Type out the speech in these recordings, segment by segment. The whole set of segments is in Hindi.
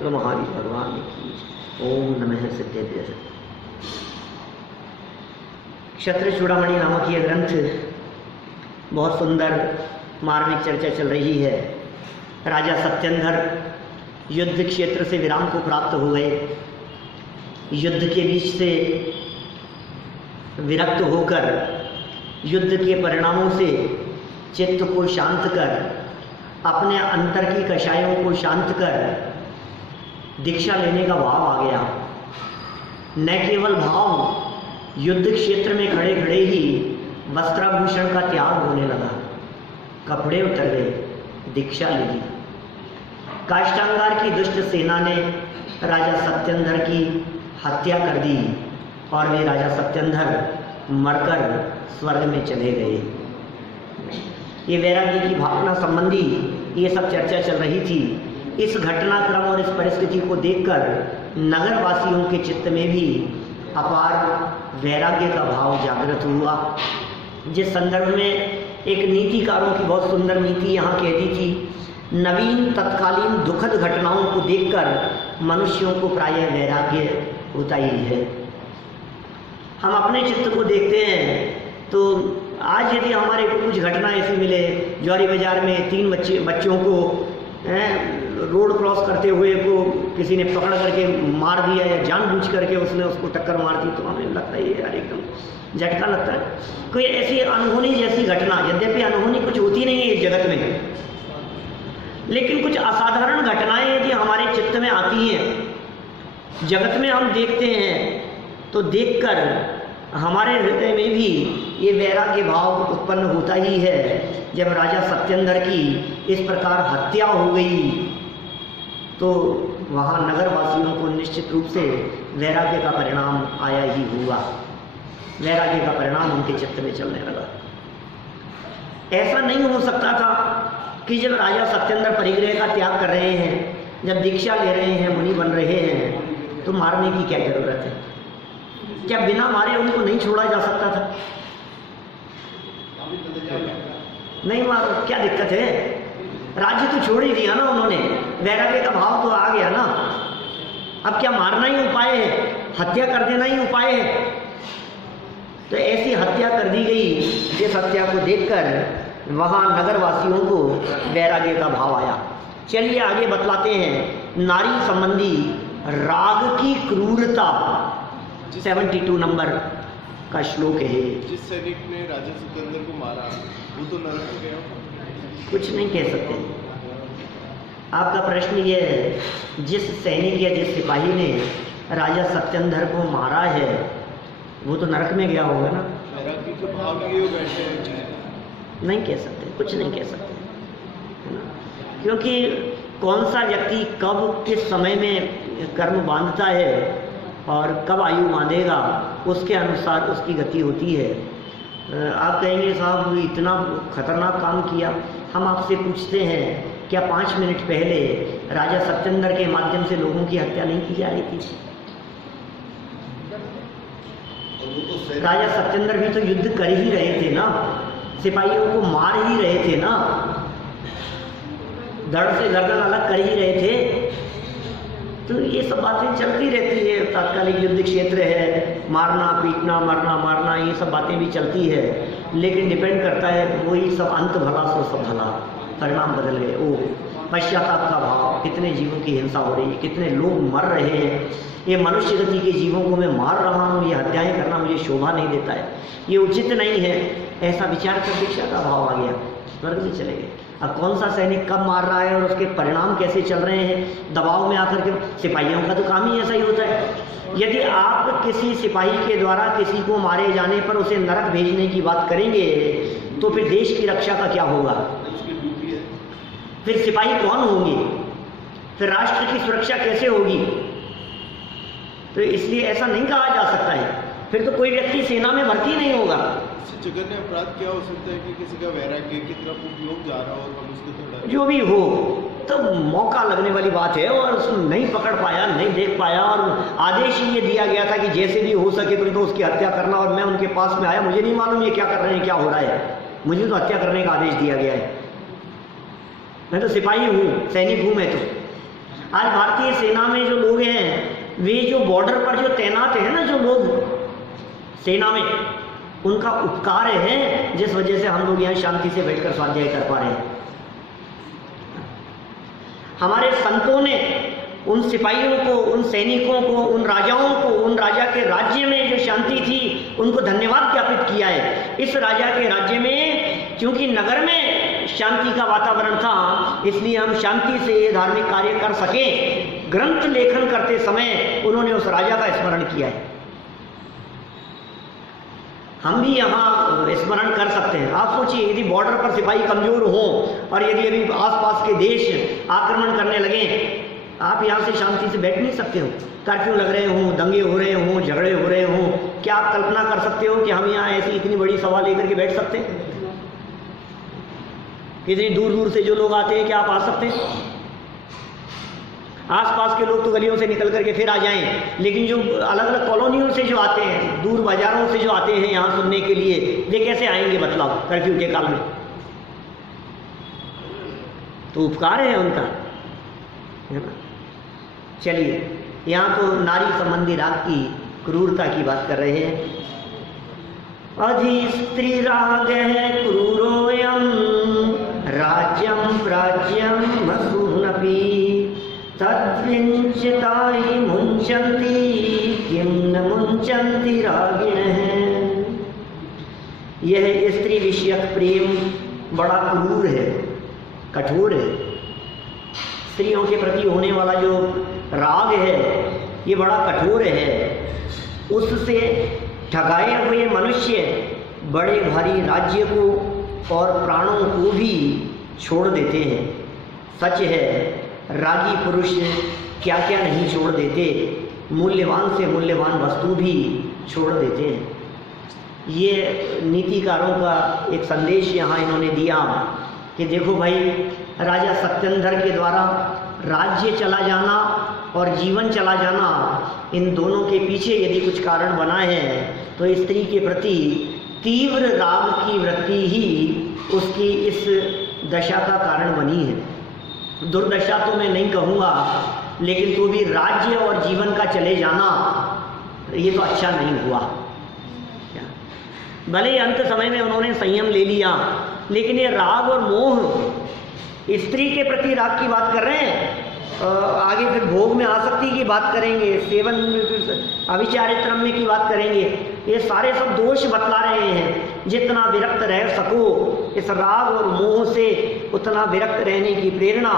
तो महावीर भगवान की ओम नमः सिद्धेभ्य। क्षत्र चूड़ामणि नामक यह ग्रंथ बहुत सुंदर मार्मिक चर्चा चल रही है। राजा सत्येंद्र युद्ध क्षेत्र से विराम को प्राप्त हुए, युद्ध के बीच से विरक्त होकर युद्ध के परिणामों से चित्त को शांत कर, अपने अंतर की कषायों को शांत कर दीक्षा लेने का भाव आ गया। न केवल भाव, युद्ध क्षेत्र में खड़े खड़े ही वस्त्राभूषण का त्याग होने लगा, कपड़े उतर गए, दीक्षा ले ली। काष्टांगार की दुष्ट सेना ने राजा सत्येंद्र की हत्या कर दी और वे राजा सत्येंद्र मरकर स्वर्ग में चले गए। ये वैराग्य की भावना संबंधी ये सब चर्चा चल रही थी। इस घटनाक्रम और इस परिस्थिति को देखकर नगर वासियों के चित्त में भी अपार वैराग्य का भाव जागृत हुआ। जिस संदर्भ में एक नीतिकारों की बहुत सुंदर नीति यहाँ कह दी थी, नवीन तत्कालीन दुखद घटनाओं को देखकर मनुष्यों को प्रायः वैराग्य होता ही है। हम अपने चित्त को देखते हैं तो आज यदि हमारे को कुछ घटना ऐसी मिले, जौहरी बाजार में 3 बच्चों को रोड क्रॉस करते हुए को किसी ने पकड़ करके मार दिया या जानबूझ करके उसने उसको टक्कर मार दी, तो हमें लगता है यार एकदम झटका लगता है। कोई ऐसी अनहोनी जैसी घटना, यद्यपि अनहोनी कुछ होती नहीं है इस जगत में, लेकिन कुछ असाधारण घटनाएं यदि हमारे चित्त में आती हैं, जगत में हम देखते हैं, तो देखकर हमारे हृदय में भी ये वैराग्य भाव उत्पन्न होता ही है। जब राजा सत्येंद्र की इस प्रकार हत्या हो गई तो वहाँ नगरवासियों को निश्चित रूप से वैराग्य का परिणाम आया ही हुआ। वैराग्य का परिणाम उनके चित्त में चलने लगा। ऐसा नहीं हो सकता था कि जब राजा सत्येंद्र परिग्रह का त्याग कर रहे हैं, जब दीक्षा ले रहे हैं, मुनि बन रहे हैं, तो मारने की क्या जरूरत है? क्या बिना मारे उनको नहीं छोड़ा जा सकता था? नहीं मारो, क्या दिक्कत है? राज्य तो छोड़ ही दिया ना उन्होंने, वैराग्य का भाव तो आ गया ना। अब क्या मारना ही उपाय है? हत्या कर देना ही उपाय है? तो ऐसी हत्या कर दी गई जिस हत्या को देखकर वहाँ नगरवासियों को वैराग्य का भाव आया। चलिए आगे बतलाते हैं। नारी संबंधी राग की क्रूरता 72 नंबर का श्लोक है। जिस सैनिक ने राजा सत्येंद्र को मारा वो तो नरक में गया। कुछ नहीं कह सकते। आपका प्रश्न ये है, जिस सैनिक या जिस सिपाही ने राजा सत्येंद्र को मारा है वो तो नरक में गया होगा ना? वैराग्य के भाव लिए बैठे नहीं कह सकते, कुछ नहीं कह सकते, है ना? क्योंकि कौन सा व्यक्ति कब किस समय में कर्म बांधता है और कब आयु बांधेगा, उसके अनुसार उसकी गति होती है। आप कहेंगे साहब इतना खतरनाक काम किया। हम आपसे पूछते हैं, क्या 5 मिनट पहले राजा सत्येंद्र के माध्यम से लोगों की हत्या नहीं की जा रही थी? राजा सत्येंद्र भी तो युद्ध कर ही रहे थे ना, सिपाहियों को मार ही रहे थे ना, धड़ से गर्दन अलग कर ही रहे थे। तो ये सब बातें चलती रहती है। तात्कालिक युद्ध क्षेत्र है, मारना पीटना, मरना मारना, ये सब बातें भी चलती है, लेकिन डिपेंड करता है वही सब अंत भला सो सब भला, परिणाम बदल गए। ओ पश्चाताप का भाव, कितने जीवों की हिंसा हो रही है, कितने लोग मर रहे हैं, ये मनुष्य गति के जीवों को मैं मार रहा हूँ, ये हत्याएं करना मुझे शोभा नहीं देता है, ये उचित नहीं है। ऐसा विचार कर दीक्षा का भाव आ गया, स्वर्ग में चले गए। अब कौन सा सैनिक कब मार रहा है और उसके परिणाम कैसे चल रहे हैं, दबाव में आकर के, सिपाहियों का तो काम ही ऐसा ही होता है। यदि आप किसी सिपाही के द्वारा किसी को मारे जाने पर उसे नरक भेजने की बात करेंगे तो फिर देश की रक्षा का क्या होगा? फिर सिपाही कौन होंगे? फिर राष्ट्र की सुरक्षा कैसे होगी? तो इसलिए ऐसा नहीं कहा जा सकता है। फिर तो कोई व्यक्ति सेना में भर्ती नहीं होगा। जगन्य अपराध क्या हो सकता है कि किसी का वैराग्य की तरफ उपयोग जा रहा हो और हम उसको थोड़ा जो भी हो, तो मौका लगने वाली बात है और उसको नहीं पकड़ पाया, नहीं देख पाया, और आदेश ही ये दिया गया था कि जैसे भी हो सके तुम तो उसकी हत्या करना। और मैं उनके पास में आया, मुझे नहीं मालूम ये क्या कर रहे हैं, क्या हो रहा है, मुझे तो हत्या करने का आदेश दिया गया है। मैं तो सिपाही हूँ, सैनिक हूँ मैं तो। आज भारतीय सेना में जो लोग हैं, वे जो बॉर्डर पर जो तैनात हैं ना, जो लोग सेना में, उनका उपकार है जिस वजह से हम लोग यहाँ शांति से बैठकर स्वाध्याय कर पा रहे हैं। हमारे संतों ने उन सिपाहियों को, उन सैनिकों को, उन राजाओं को, उन राजा के राज्य में जो शांति थी, उनको धन्यवाद ज्ञापित किया है। इस राजा के राज्य में क्योंकि नगर में शांति का वातावरण था, इसलिए हम शांति से ये धार्मिक कार्य कर सके। ग्रंथ लेखन करते समय उन्होंने उस राजा का स्मरण किया है। हम भी यहाँ स्मरण कर सकते हैं। आप सोचिए, यदि बॉर्डर पर सिपाही कमजोर हो और यदि अभी आसपास के देश आक्रमण करने लगे, आप यहाँ से शांति से बैठ नहीं सकते हो। कर्फ्यू लग रहे हों, दंगे हो रहे हों, झगड़े हो रहे हों, क्या आप कल्पना कर सकते हो कि हम यहाँ ऐसी इतनी बड़ी सभा लेकर के बैठ सकते हैं? इतनी दूर दूर से जो लोग आते हैं, क्या आप आ सकते हैं? आसपास के लोग तो गलियों से निकल करके फिर आ जाएं, लेकिन जो अलग अलग कॉलोनियों से जो आते हैं, दूर बाजारों से जो आते हैं यहाँ सुनने के लिए, वे कैसे आएंगे बतलाओ कर्फ्यू के काल में? तो उपकार है उनका, है ना। चलिए, यहाँ तो नारी संबंधी राग की क्रूरता की बात कर रहे हैं। अधि स्त्री राग है क्रूरोयम राज्यम प्राज्यम मसूनपि तद्विंचिताहि मुंचन्ति किं न मुंचन्ति रागिणः। यह स्त्री विषयक प्रेम बड़ा क्रूर है, कठोर है। स्त्रियों के प्रति होने वाला जो राग है, ये बड़ा कठोर है। उससे ठगाए हुए मनुष्य बड़े भारी राज्य को और प्राणों को भी छोड़ देते हैं। सच है, रागी पुरुष क्या क्या नहीं छोड़ देते, मूल्यवान से मूल्यवान वस्तु भी छोड़ देते हैं। ये नीतिकारों का एक संदेश यहाँ इन्होंने दिया कि देखो भाई, राजा सत्येंद्र के द्वारा राज्य चला जाना और जीवन चला जाना, इन दोनों के पीछे यदि कुछ कारण बना है तो स्त्री के प्रति तीव्र राग की वृत्ति ही उसकी इस दशा का कारण बनी है। दुर्दशा तो मैं नहीं कहूँगा, लेकिन तो भी राज्य और जीवन का चले जाना, ये तो अच्छा नहीं हुआ। भले ही अंत समय में उन्होंने संयम ले लिया, लेकिन ये राग और मोह, स्त्री के प्रति राग की बात कर रहे हैं, आगे फिर भोग में आसक्ति की बात करेंगे, सेवन अविचारित्रम में की बात करेंगे। ये सारे सब दोष बतला रहे हैं। जितना विरक्त रह सको इस राग और मोह से, उतना विरक्त रहने की प्रेरणा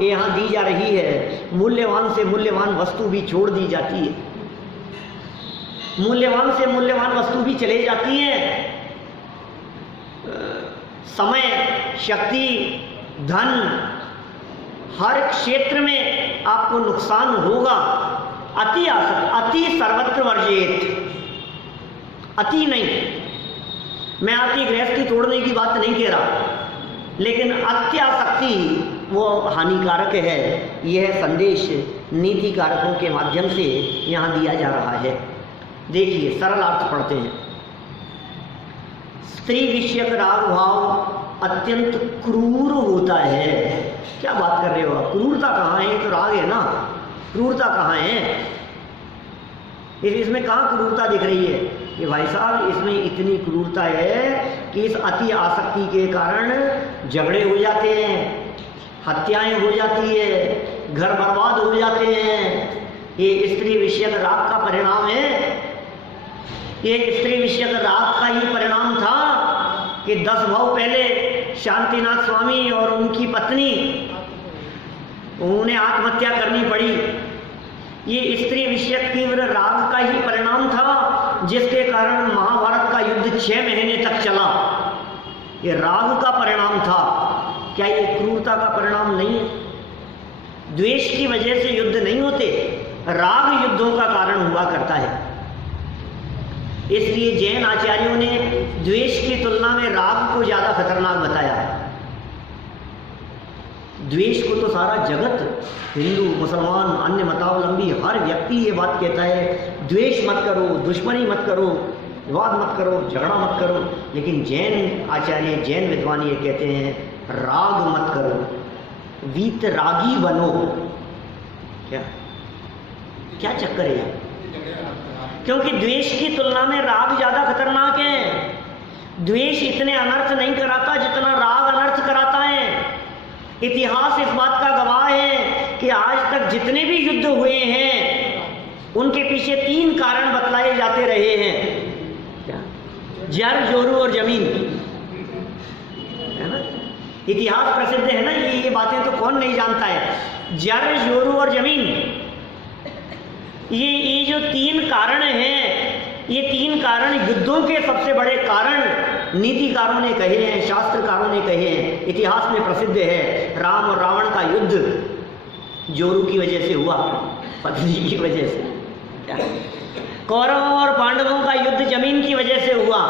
यहाँ दी जा रही है। मूल्यवान से मूल्यवान वस्तु भी छोड़ दी जाती है, मूल्यवान से मूल्यवान वस्तु भी चले जाती है। समय, शक्ति, धन, हर क्षेत्र में आपको नुकसान होगा। अति आसक्ति, अति सर्वत्र वर्जित, अति नहीं। मैं आपकी गृहस्थी तोड़ने की बात नहीं कह रहा, लेकिन अत्यासक्ति वो हानिकारक है। यह संदेश नीति कारकों के माध्यम से यहाँ दिया जा रहा है। देखिए, सरल अर्थ पढ़ते हैं। स्त्री विषयक राग भाव अत्यंत क्रूर होता है। क्या बात कर रहे हो आप? क्रूरता कहाँ है? ये तो राग है ना, क्रूरता कहाँ है? इसमें कहाँ क्रूरता दिख रही है? कि भाई साहब, इसमें इतनी क्रूरता है कि इस अति आसक्ति के कारण झगड़े हो जाते हैं, हत्याएं हो जाती है, घर बर्बाद हो जाते हैं। ये स्त्री विषयक राग का परिणाम है। ये स्त्री विषयक राग का ही परिणाम था कि 10 भाव पहले शांतिनाथ स्वामी और उनकी पत्नी, उन्हें आत्महत्या करनी पड़ी। ये स्त्री विषयक तीव्र राग का ही परिणाम था, जिसके कारण महाभारत का युद्ध 6 महीने तक चला। ये राग का परिणाम था। क्या ये क्रूरता का परिणाम नहीं है? द्वेष की वजह से युद्ध नहीं होते, राग युद्धों का कारण हुआ करता है। इसलिए जैन आचार्यों ने द्वेष की तुलना में राग को ज्यादा खतरनाक बताया है। द्वेष को तो सारा जगत, हिंदू, मुसलमान, अन्य मतावलंबी, हर व्यक्ति ये बात कहता है, द्वेष मत करो, दुश्मनी मत करो, विवाद मत करो, झगड़ा मत करो। लेकिन जैन आचार्य, जैन विद्वान ये कहते हैं, राग मत करो, वीतरागी बनो। क्या क्या चक्कर है? क्योंकि द्वेष की तुलना में राग ज्यादा खतरनाक है। द्वेष इतने अनर्थ नहीं कराता जितना राग अनर्थ कराता है। इतिहास इस बात का गवाह है कि आज तक जितने भी युद्ध हुए हैं उनके पीछे 3 कारण बतलाए जाते रहे हैं। क्या? जर, जोरू और जमीन, है ना? इतिहास प्रसिद्ध है ना, ये बातें तो कौन नहीं जानता है। जर, जोरू और जमीन, ये जो 3 कारण हैं, ये 3 कारण युद्धों के सबसे बड़े कारण नीतिकारों ने कहे हैं, शास्त्रकारों ने कहे हैं। इतिहास में प्रसिद्ध है राम और रावण का युद्ध जोरू की वजह से हुआ, पत्नी की वजह से। क्या? कौरवों और पांडवों का युद्ध जमीन की वजह से हुआ।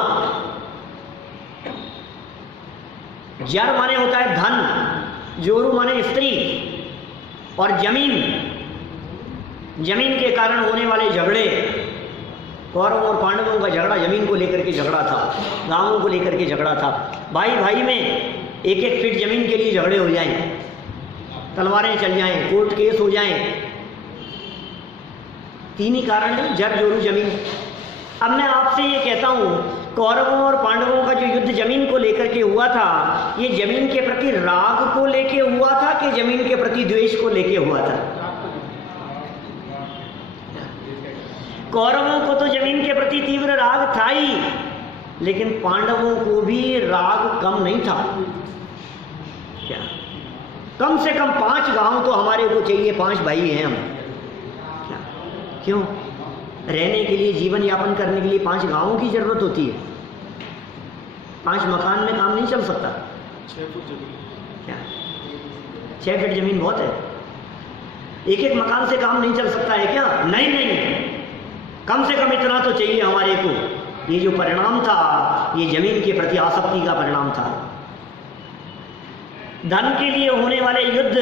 जर माने होता है धन, जोरू माने स्त्री, और जमीन, जमीन के कारण होने वाले झगड़े। कौरवों और पांडवों का झगड़ा जमीन को लेकर के झगड़ा था, गांवों को लेकर के झगड़ा था। भाई भाई में 1-1 फीट जमीन के लिए झगड़े हो जाएं, तलवारें चल जाएं, कोर्ट केस हो जाएं। 3 ही कारण है, जर, जोरू, जमीन। अब मैं आपसे ये कहता हूँ, कौरवों और पांडवों का जो युद्ध जमीन को लेकर के हुआ था, ये जमीन के प्रति राग को लेके हुआ था कि जमीन के प्रति द्वेष को लेके हुआ था? कौरवों को तो जमीन के प्रति तीव्र राग था ही, लेकिन पांडवों को भी राग कम नहीं था। क्या? कम से कम 5 गांव तो हमारे को चाहिए, 5 भाई हैं हम। क्या? क्यों? रहने के लिए, जीवन यापन करने के लिए 5 गांवों की जरूरत होती है। 5 मकान में काम नहीं चल सकता। 6 फुट जमीन। क्या? 6 फीट जमीन बहुत है। 1-1 मकान से काम नहीं चल सकता है क्या? नहीं नहीं, कम से कम इतना तो चाहिए हमारे को। ये जो परिणाम था, ये जमीन के प्रति आसक्ति का परिणाम था। धन के लिए होने वाले युद्ध,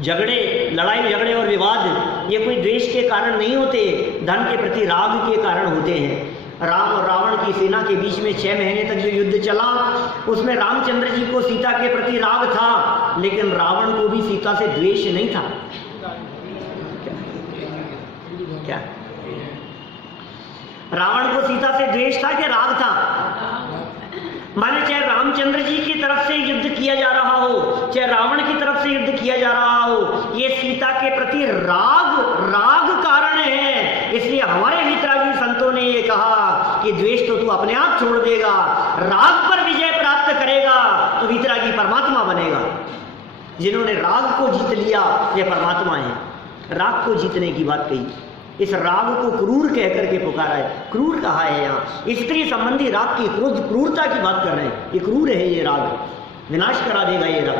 झगड़े, लड़ाई झगड़े और विवाद, ये कोई द्वेष के कारण नहीं होते, धन के प्रति राग के कारण होते हैं। राम और रावण की सेना के बीच में 6 महीने तक जो युद्ध चला, उसमें रामचंद्र जी को सीता के प्रति राग था, लेकिन रावण को भी सीता से द्वेष नहीं था। क्या? रावण को सीता से द्वेष था कि राग था? माने चाहे रामचंद्र जी की तरफ से युद्ध किया जा रहा हो, चाहे रावण की तरफ से युद्ध किया जा रहा हो, ये सीता के प्रति राग कारण है। इसलिए हमारे वीतरागी संतों ने ये कहा कि द्वेष तो तू अपने आप छोड़ देगा, राग पर विजय प्राप्त करेगा तो वीतरागी परमात्मा बनेगा। जिन्होंने राग को जीत लिया ये परमात्मा है। राग को जीतने की बात कही, इस राग को क्रूर कह करके पुकारा है। क्रूर कहा है यहाँ, स्त्री संबंधी राग की क्रूरता की बात कर रहे हैं। ये क्रूर है, ये राग विनाश करा देगा।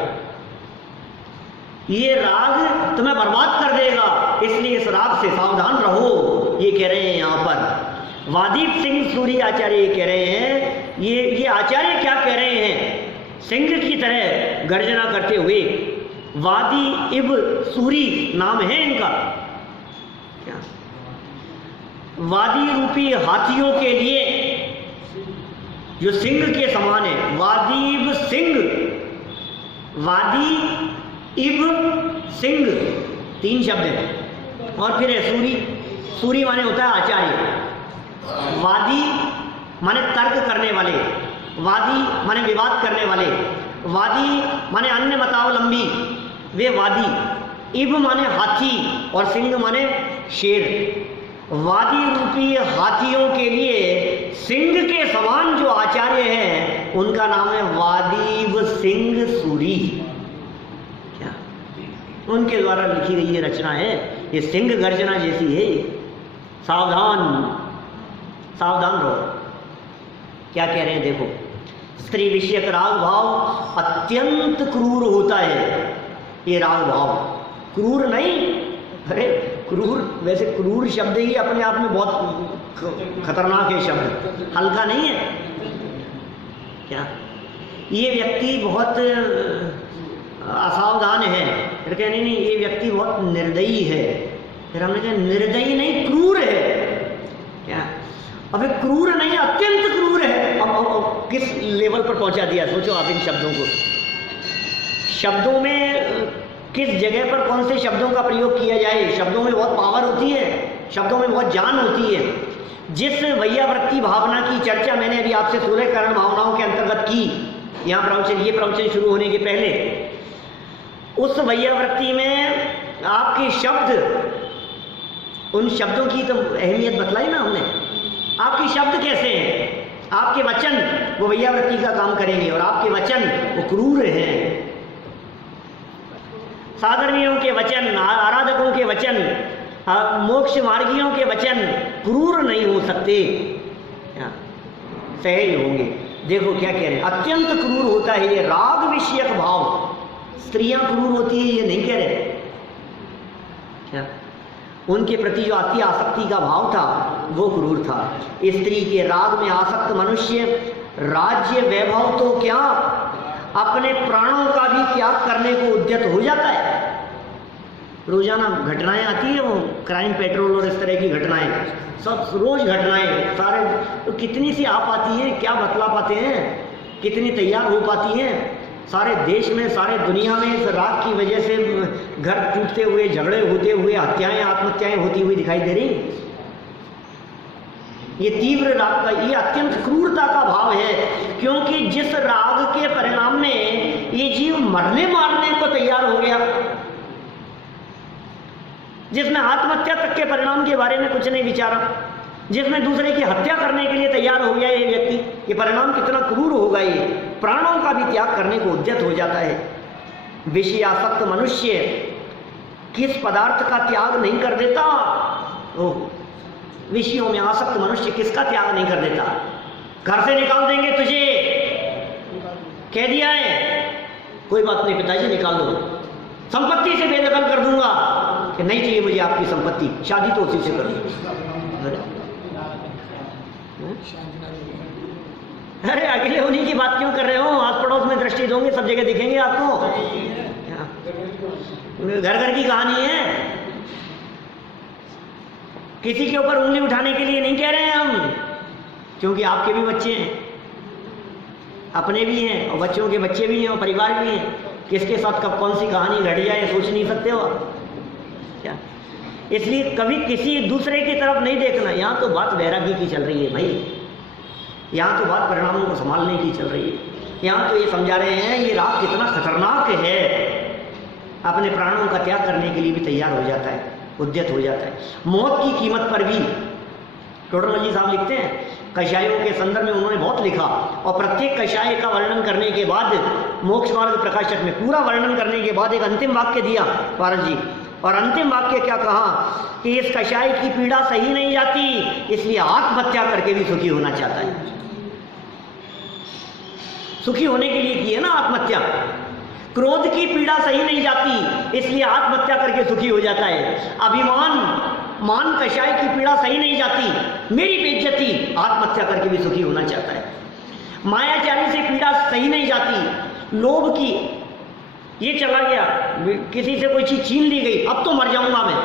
ये राग तुम्हें बर्बाद कर देगा, इसलिए इस राग से सावधान रहो, ये कह रहे हैं यहाँ पर। वादीप सिंह सूरी आचार्य ये कह रहे हैं, ये आचार्य क्या कह रहे हैं? सिंह की तरह गर्जना करते हुए, वादी इब सूरी नाम है इनका। क्या? वादी रूपी हाथियों के लिए जो सिंह के समान है, वादीब सिंह, वादी इब सिंह, 3 शब्द है। और फिर है सूरी। सूरी माने होता है आचार्य। वादी माने तर्क करने वाले, वादी माने विवाद करने वाले, वादी माने अन्य मतावलंबी, वे वादी। इब माने हाथी और सिंह माने शेर। वादी रूपी हाथियों के लिए सिंह के समान जो आचार्य हैं उनका नाम है वादीब सिंह सूरी। क्या? उनके द्वारा लिखी गई ये रचना है, ये सिंह गर्जना जैसी है। सावधान सावधान रहो। क्या कह रहे हैं देखो, स्त्री विषयक राग भाव अत्यंत क्रूर होता है। ये राग भाव क्रूर नहीं, अरे क्रूर, वैसे क्रूर शब्द ही अपने आप में बहुत खतरनाक है शब्द, हल्का नहीं है। क्या? ये व्यक्ति बहुत असावधान है, फिर कह नहीं ये व्यक्ति बहुत निर्दयी है, फिर हमने कहा निर्दयी नहीं क्रूर है। क्या? अबे क्रूर नहीं, अत्यंत क्रूर है। अब किस लेवल पर पहुंचा दिया, सोचो आप इन शब्दों को। शब्दों में किस जगह पर कौन से शब्दों का प्रयोग किया जाए। शब्दों में बहुत पावर होती है, शब्दों में बहुत जान होती है। जिस वैयावृत्ति भावना की चर्चा मैंने अभी आपसे 16 करण भावनाओं के अंतर्गत की, यहाँ प्रवचन, ये प्रवचन शुरू होने के पहले, उस वैयावृत्ति में आपके शब्द, उन शब्दों की तो अहमियत बतलाई ना हमने। आपके शब्द कैसे हैं, आपके वचन वो वैयावृत्ति का काम करेंगे, और आपके वचन वो क्रूर हैं। साधर्मियों के वचन, आराधकों के वचन, मोक्ष मार्गियों के वचन क्रूर नहीं हो सकते, सहज होंगे। देखो क्या कह रहे हैं, अत्यंत क्रूर होता है ये राग विषयक भाव। स्त्रियां क्रूर होती है ये नहीं कह रहे क्या, उनके प्रति जो अति आसक्ति का भाव था वो क्रूर था। स्त्री के राग में आसक्त मनुष्य राज्य वैभव तो क्या अपने प्राणों का भी त्याग करने को उद्यत हो जाता है। रोजाना घटनाएं आती है, वो क्राइम पेट्रोल और इस तरह की घटनाएं, सब रोज घटनाएं सारे, तो कितनी सी आ पाती है, क्या बतला पाते हैं, कितनी तैयार हो पाती हैं। सारे देश में, सारे दुनिया में इस राग की वजह से घर टूटते हुए, झगड़े होते हुए, हत्याएं, आत्महत्याएं होती हुई दिखाई दे रही। ये तीव्र राग का, ये अत्यंत क्रूरता का भाव है, क्योंकि जिस राग के परिणाम में ये जीव मरने मारने को तैयार हो गया, जिसमें आत्महत्या तक के परिणाम के बारे में कुछ नहीं विचारा, जिसमें दूसरे की हत्या करने के लिए तैयार हो गया ये व्यक्ति, ये परिणाम कितना क्रूर होगा। ये प्राणों का भी त्याग करने को उद्यत हो जाता है। विषयासक्त मनुष्य किस पदार्थ का त्याग नहीं कर देता, विषयों में आसक्त मनुष्य किसका त्याग नहीं कर देता। घर से निकाल देंगे तुझे, कह दिया है, कोई बात नहीं पिताजी निकाल दो, संपत्ति से बेदखल कर दूंगा, कि नहीं चाहिए मुझे आपकी संपत्ति, शादी तो उसी से कर दूंगा। अरे अकेले होने की बात क्यों कर रहे हो, आस पड़ोस में दृष्टि दोगे, सब जगह दिखेंगे आपको। घर घर की कहानी है, किसी के ऊपर उंगली उठाने के लिए नहीं कह रहे हैं हम, क्योंकि आपके भी बच्चे हैं, अपने भी हैं, और बच्चों के बच्चे भी हैं, और परिवार भी हैं। किसके साथ कब कौन सी कहानी घट जाए सोच नहीं सकते हो क्या। इसलिए कभी किसी दूसरे की तरफ नहीं देखना। यहाँ तो बात वैरागी की चल रही है भाई, यहाँ तो बात परिणामों को संभालने की चल रही है। यहाँ तो ये समझा रहे हैं ये राग कितना खतरनाक है, अपने प्राणों का त्याग करने के लिए भी तैयार हो जाता है, उद्यत हो जाता है। मौत की कीमत पर भी टोडरमल साहब लिखते हैं, कषायों के संदर्भ में उन्होंने बहुत लिखा, और प्रत्येक कषाय का वर्णन करने के बाद, मोक्ष मार्ग प्रकाशक में पूरा वर्णन करने के बाद एक अंतिम वाक्य दिया पारस जी, और अंतिम वाक्य क्या कहा कि इस कषाय की पीड़ा सही नहीं जाती, इसलिए आत्महत्या करके भी सुखी होना चाहता है। सुखी होने के लिए की है ना आत्महत्या। क्रोध की पीड़ा सही नहीं जाती, इसलिए आत्महत्या करके सुखी हो जाता है। अभिमान, मान कषाय की पीड़ा सही नहीं जाती, मेरी बेइज्जती, आत्महत्या करके भी सुखी होना चाहता है। मायाचारी से पीड़ा सही नहीं जाती, लोभ की, ये चला गया, किसी से कोई चीज छीन ली गई, अब तो मर जाऊंगा मैं।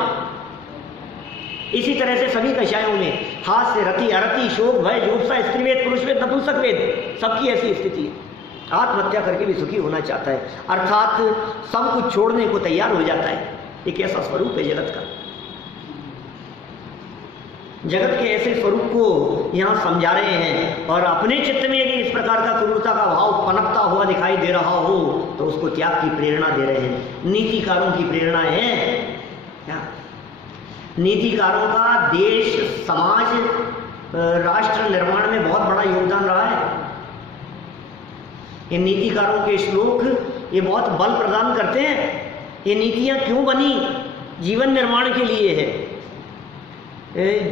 इसी तरह से सभी कषायों में हाथ से रति, अरति, शोक, भय, जुगुप्सा, स्त्रीवेद, पुरुषवेद, नपुंसकवेद, सबकी ऐसी स्थिति है। आत्महत्या करके भी सुखी होना चाहता है, अर्थात सब कुछ छोड़ने को तैयार हो जाता है। एक ऐसा स्वरूप है जगत का। जगत के ऐसे स्वरूप को यहाँ समझा रहे हैं, और अपने चित्त में यदि इस प्रकार का क्रूरता का भाव पनपता हुआ दिखाई दे रहा हो तो उसको त्याग की प्रेरणा दे रहे हैं। नीतिकारों की प्रेरणा है क्या? नीतिकारों का देश, समाज, राष्ट्र निर्माण में बहुत बड़ा योगदान रहा है। ये नीतिकारों के श्लोक ये बहुत बल प्रदान करते हैं। ये नीतियाँ क्यों बनी? जीवन निर्माण के लिए है।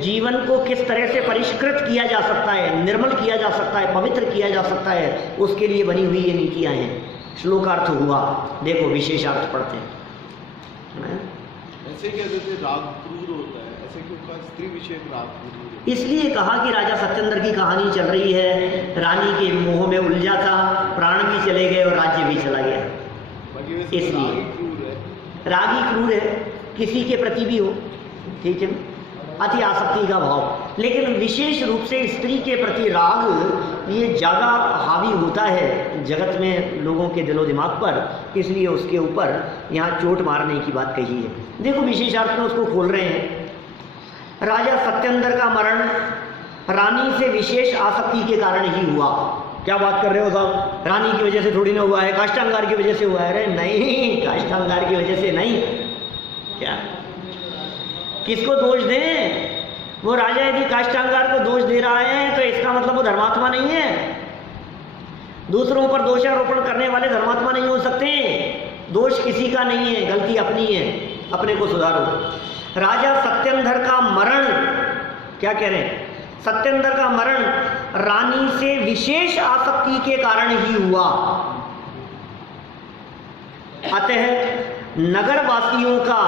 जीवन को किस तरह से परिष्कृत किया जा सकता है, निर्मल किया जा सकता है, पवित्र किया जा सकता है, उसके लिए बनी हुई ये नीतियाँ हैं। श्लोकार्थ हुआ, देखो विशेषार्थ पढ़ते हैं। ऐसे कहते थे राग क्रूर होता है, ऐसे क्यों कहा स्त्री विषयक राग क्रूर है? इसलिए कहा कि राजा सत्येंद्र की कहानी चल रही है, रानी के मोह में उलझा था, प्राण भी चले गए और राज्य भी चला गया। इसलिए क्रूर है, राग ही क्रूर है, किसी के प्रति भी हो, ठीक है। अति आसक्ति का भाव। लेकिन विशेष रूप से स्त्री के प्रति राग ये ज़्यादा हावी होता है जगत में लोगों के दिलो दिमाग पर, इसलिए उसके ऊपर यहाँ चोट मारने की बात कही है। देखो विशेषार्थ में उसको खोल रहे हैं। राजा सत्येंद्र का मरण रानी से विशेष आसक्ति के कारण ही हुआ। क्या बात कर रहे हो साहब, रानी की वजह से थोड़ी ना हुआ है, काष्ठांगार की वजह से हुआ है। अरे नहीं, काष्ठांगार की वजह से नहीं। क्या किसको दोष दें? वो राजा यदि काष्ठांगार को दोष दे रहा है तो इसका मतलब वो धर्मात्मा नहीं है। दूसरों पर दोषारोपण करने वाले धर्मात्मा नहीं हो सकते। दोष किसी का नहीं है, गलती अपनी है, अपने को सुधारो। राजा सत्येंद्र का मरण, क्या कह रहे हैं, सत्येंद्र का मरण रानी से विशेष आसक्ति के कारण ही हुआ। अतः नगरवासियों का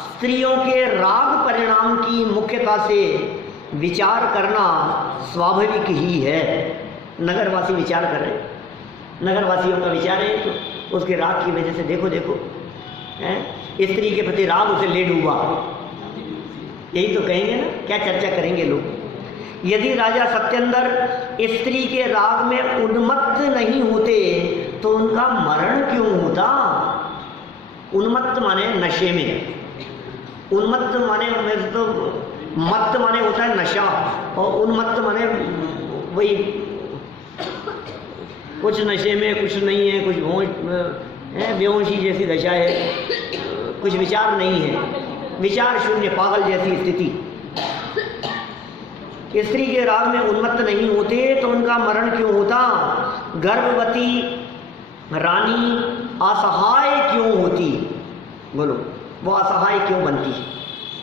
स्त्रियों के राग परिणाम की मुख्यता से विचार करना स्वाभाविक ही है। नगरवासी विचार कर रहे हैं, नगरवासियों का विचार है तो उसके राग की वजह से देखो हैं, स्त्री के प्रति राग उसे ले डूबा। यही तो कहेंगे ना, क्या चर्चा करेंगे लोग। यदि राजा सत्येंद्र स्त्री के राग में उन्मत्त नहीं होते तो उनका मरण क्यों होता? उन्मत्त माने नशे में, उन्मत्त माने तो मत्त माने होता है नशा, और उन्मत्त माने वही कुछ नशे में, कुछ नहीं है, कुछ बेहोशी जैसी दशा है, कुछ विचार नहीं है, विचार शून्य, पागल जैसी स्थिति। स्त्री के राग में उन्मत्त नहीं होते तो उनका मरण क्यों होता? गर्भवती रानी असहाय क्यों होती? बोलो, वो असहाय क्यों बनती?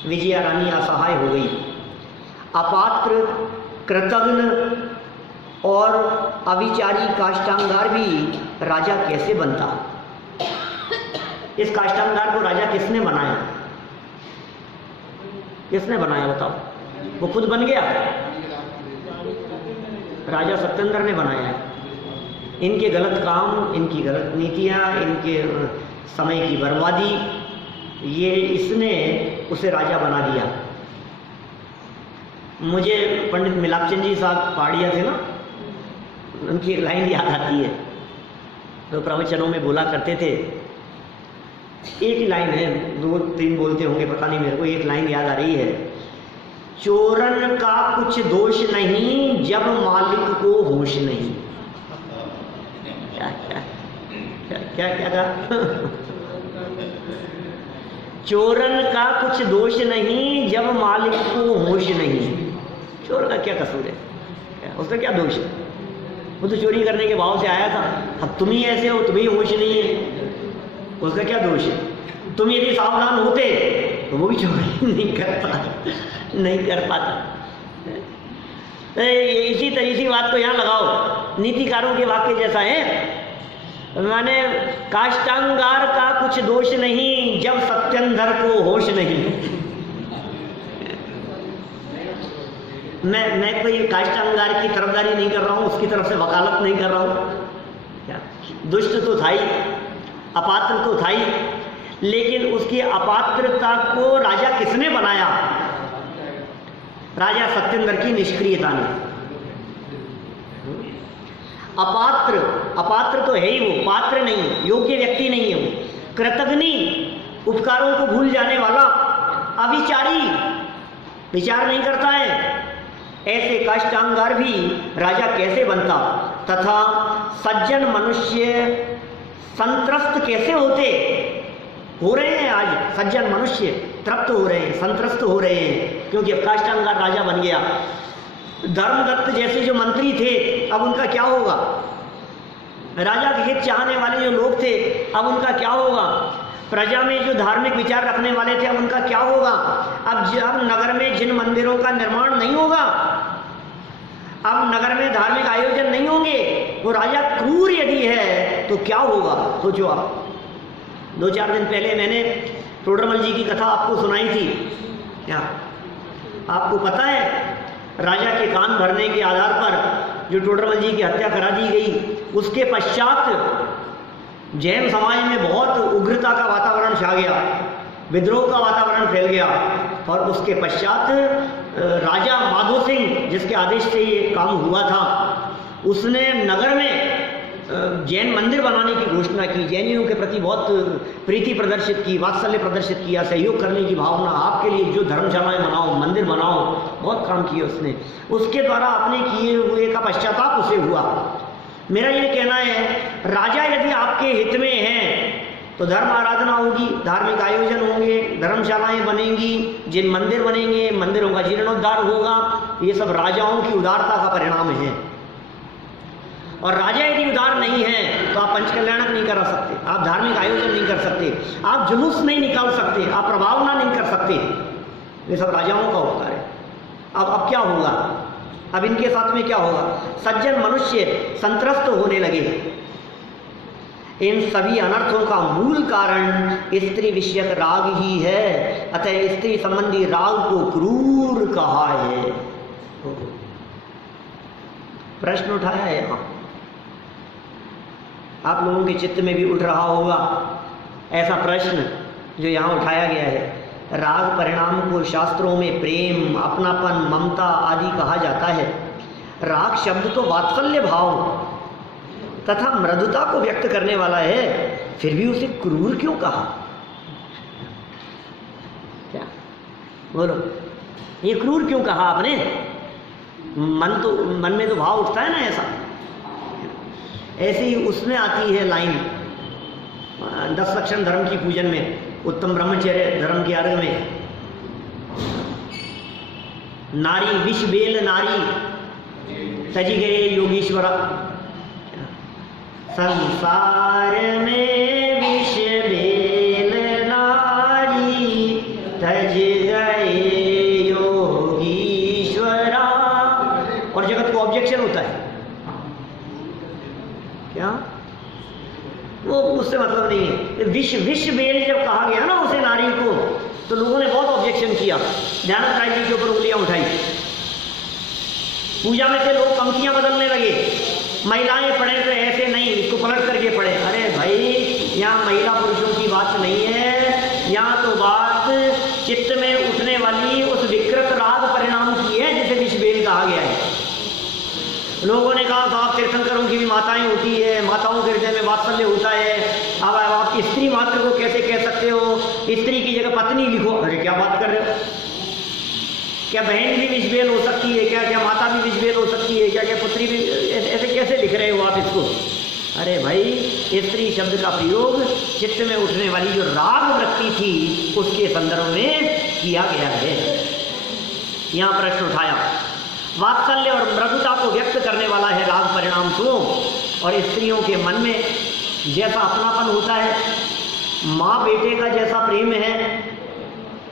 विजया रानी असहाय हो गई। अपात्र, कृतघ्न और अविचारी काष्ठांगार भी राजा कैसे बनता? इस काष्ठांगार को राजा किसने बनाया? किसने बनाया बताओ? वो खुद बन गया? राजा सत्येंद्र ने बनाया है। इनके गलत काम, इनकी गलत नीतियां, इनके समय की बर्बादी, ये इसने उसे राजा बना दिया। मुझे पंडित मिलापचंद जी साहब पहाड़िया थे ना, उनकी एक लाइन याद आती है, तो प्रवचनों में बोला करते थे। एक ही लाइन है, दो तीन बोलते होंगे पता नहीं, मेरे को एक लाइन याद आ रही है। चोरन का कुछ दोष नहीं जब मालिक को होश नहीं। क्या क्या क्या क्या कहा? चोरन का कुछ दोष नहीं जब मालिक को होश नहीं। चोर का क्या कसूर है? उसका क्या दोष है? वो तो चोरी करने के भाव से आया था। अब तुम ही ऐसे हो, तुम्हें होश नहीं है, उसका क्या दोष है? तुम यदि सावधान होते तो वो भी चोरी नहीं कर पाता। इसी बात को यहाँ लगाओ, नीतिकारों के वाक्य जैसा है। माने काष्ठांगार का कुछ दोष नहीं जब सत्येंद्र को होश नहीं। मैं कोई काष्ठांगार की तरफदारी नहीं कर रहा हूँ, उसकी तरफ से वकालत नहीं कर रहा हूँ। क्या दुष्ट तो था ही, अपात्र तो था ही, लेकिन उसकी अपात्रता को राजा किसने बनाया? राजा सत्येंद्र की निष्क्रियता ने। अपात्र तो है ही, वो पात्र नहीं, योग्य व्यक्ति नहीं है वो। कृतघ्नी, उपकारों को भूल जाने वाला। अविचारी, विचार नहीं करता है। ऐसे काष्ठांगार भी राजा कैसे बनता? तथा सज्जन मनुष्य संत्रस्त कैसे होते? हो रहे हैं आज सज्जन मनुष्य तृप्त हो रहे हैं, संत्रस्त हो रहे हैं, क्योंकि अब काष्ठांगार राजा बन गया। धर्मदत्त जैसे जो मंत्री थे, अब उनका क्या होगा? राजा के हित चाहने वाले जो लोग थे, अब उनका क्या होगा? प्रजा में जो धार्मिक विचार रखने वाले थे, अब उनका क्या होगा? अब जब नगर में जिन मंदिरों का निर्माण नहीं होगा, अब नगर में धार्मिक आयोजन नहीं होंगे, वो राजा क्रूर यदि है तो क्या होगा? सोचो आप। 2-4 दिन पहले मैंने टोडरमल जी की कथा आपको सुनाई थी। क्या आपको पता है, राजा के कान भरने के आधार पर जो टोडरमल जी की हत्या करा दी गई, उसके पश्चात जैन समाज में बहुत उग्रता का वातावरण छा गया, विद्रोह का वातावरण फैल गया। और उसके पश्चात राजा माधो सिंह, जिसके आदेश से ये काम हुआ था, उसने नगर में जैन मंदिर बनाने की घोषणा की, जैनियों के प्रति बहुत प्रीति प्रदर्शित की, वात्सल्य प्रदर्शित किया, सहयोग करने की भावना, आपके लिए जो धर्मशालाएं बनाओ, मंदिर बनाओ, बहुत काम किए उसने। उसके द्वारा अपने किए हुए का पश्चाताप उसे हुआ। मेरा ये कहना है, राजा यदि आपके हित में है तो धर्म आराधना होगी, धार्मिक आयोजन होंगे, धर्मशालाएं बनेंगी, जिन मंदिर बनेंगे, मंदिरों का जीर्णोद्धार होगा, ये सब राजाओं की उदारता का परिणाम है। और राजा यदि उदार नहीं है तो आप पंचकल्याणक नहीं करा सकते, आप धार्मिक आयोजन नहीं कर सकते, आप जुलूस नहीं निकाल सकते, आप प्रभावना नहीं कर सकते। ये सब राजाओं का उपकार है। अब क्या होगा? अब इनके साथ में क्या होगा? सज्जन मनुष्य संत्रस्त होने लगे। इन सभी अनर्थों का मूल कारण स्त्री विषयक राग ही है, अतः स्त्री संबंधी राग को क्रूर कहा है। प्रश्न उठाया है यहाँ, आप लोगों के चित्त में भी उठ रहा होगा ऐसा प्रश्न जो यहाँ उठाया गया है। राग परिणाम को शास्त्रों में प्रेम, अपनापन, ममता आदि कहा जाता है। राग शब्द तो वात्सल्य भाव तथा मृदुता को व्यक्त करने वाला है, फिर भी उसे क्रूर क्यों कहा? क्या बोलो, ये क्रूर क्यों कहा आपने? मन में तो भाव उठता है ना ऐसा। ऐसे ही उसमें आती है लाइन 10 लक्षण धर्म की पूजन में, उत्तम ब्रह्मचर्य धर्म के अर्घ में, नारी विष बेल नारी तजी गए योगीश्वरा। संसार में विष बेल नारी तज गए योगीश्वरा। और जगत को ऑब्जेक्शन होता है क्या? वो उससे मतलब नहीं है। विष बेल जब कहा गया ना उसे नारी को, तो लोगों ने बहुत ऑब्जेक्शन किया, ध्यानंद राय जी के ऊपर उंगलियां उठाई। पूजा में से लोग पंक्तियां बदलने लगे, महिलाएं पढ़े तो ऐसे नहीं, इसको पलट करके पढ़े। अरे भाई, यहाँ महिला पुरुषों की बात नहीं है, यहाँ तो बात चित्त में उठने वाली उस विकृत राग परिणाम की है जिसे विष बेल कहा गया है। लोगों ने कहा साहब तीर्थंकरों की भी माताएं होती है, माताओं के हृदय में वात्सल्य होता है, अब आप स्त्री मात्र को कैसे कह सकते हो? स्त्री की जगह पत्नी लिखो। अरे क्या बात कर रहे हो? क्या बहन भी विषबेल हो सकती है क्या? क्या माता भी विषबेल हो सकती है क्या? क्या पुत्री भी? ऐसे कैसे लिख रहे हो आप इसको? अरे भाई, स्त्री शब्द का प्रयोग चित्त में उठने वाली जो राग वृत्ति थी उसके संदर्भ में किया गया है। यहाँ प्रश्न उठाया, वात्सल्य और मृदुता को व्यक्त करने वाला है राग परिणाम तो, और स्त्रियों के मन में जैसा अपनापन होता है, माँ बेटे का जैसा प्रेम है,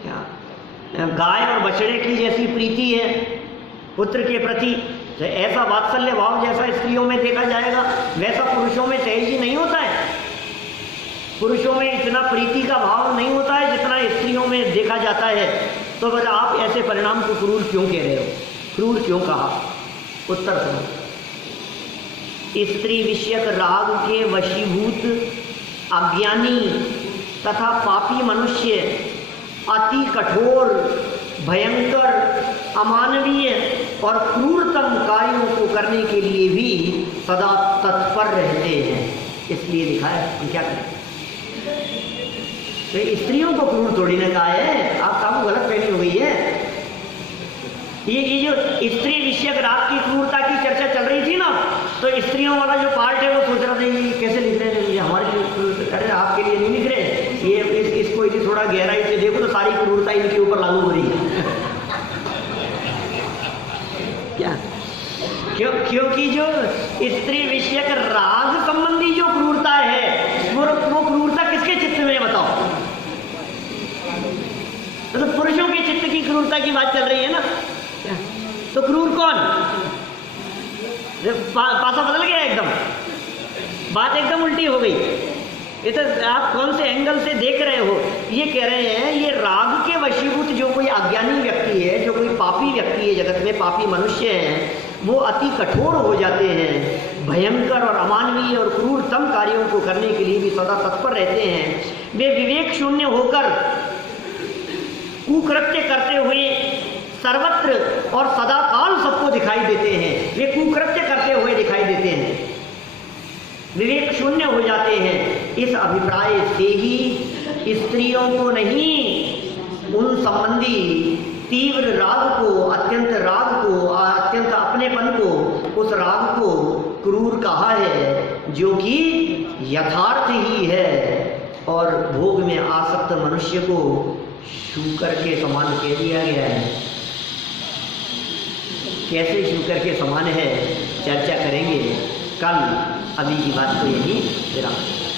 क्या गाय और बछड़े की जैसी प्रीति है पुत्र के प्रति, तो ऐसा वात्सल्य भाव जैसा स्त्रियों में देखा जाएगा वैसा पुरुषों में सहज ही नहीं होता है। पुरुषों में इतना प्रीति का भाव नहीं होता है जितना स्त्रियों में देखा जाता है। तो फिर आप ऐसे परिणाम को क्रूर क्यों कह रहे हो? क्रूर क्यों कहा? उत्तर सुनो। स्त्री विषयक राग के वशीभूत अज्ञानी तथा पापी मनुष्य अति कठोर, भयंकर, अमानवीय और क्रूरतम कार्यों को करने के लिए भी सदा तत्पर रहते हैं। इसलिए लिखा है, हम क्या करें? तो स्त्रियों को क्रूर थोड़ी ना कहा है, आपको गलत फहमी हो गई है। ये जो स्त्री विषयक राग की क्रूरता की चर्चा चल रही थी ना, तो स्त्रियों वाला जो पार्ट है वो सोच रहा था ये कैसे लिख रहे हैं, ये हमारे लिए, अरे आपके लिए नहीं लिख रहे, ये इसको यदि थोड़ा गहराई से देखो तो सारी क्रूरता इनके ऊपर लागू हो रही है। क्या? क्योंकि जो स्त्री विषयक राग संबंधी जो क्रूरता है वो क्रूरता किसके चित्त में है बताओ? तो पुरुषों के चित्त की क्रूरता की बात चल रही है ना, तो क्रूर कौन? पासा बदल गया एकदम, बात एकदम उल्टी हो गई। ये तो आप कौन से एंगल से देख रहे हो? ये कह रहे हैं ये राग के वशीभूत जो कोई अज्ञानी व्यक्ति है, जो कोई पापी व्यक्ति है, जगत में पापी मनुष्य हैं, वो अति कठोर हो जाते हैं, भयंकर और अमानवीय और क्रूरतम कार्यों को करने के लिए भी सदा तत्पर रहते हैं। वे विवेक शून्य होकर कुकृत्य करते हुए सर्वत्र और सदा काल सबको दिखाई देते हैं। वे कुकृत्य करते हुए दिखाई देते हैं, विवेक शून्य हो जाते हैं। इस अभिप्राय से ही स्त्रियों को नहीं, उन संबंधी तीव्र राग को, अत्यंत राग को, अत्यंत अपनेपन को, उस राग को क्रूर कहा है, जो कि यथार्थ ही है। और भोग में आसक्त मनुष्य को शूकर के समान कह दिया गया है। कैसे शूकर के समान है चर्चा करेंगे कल। अभी की बात तो यही विराम।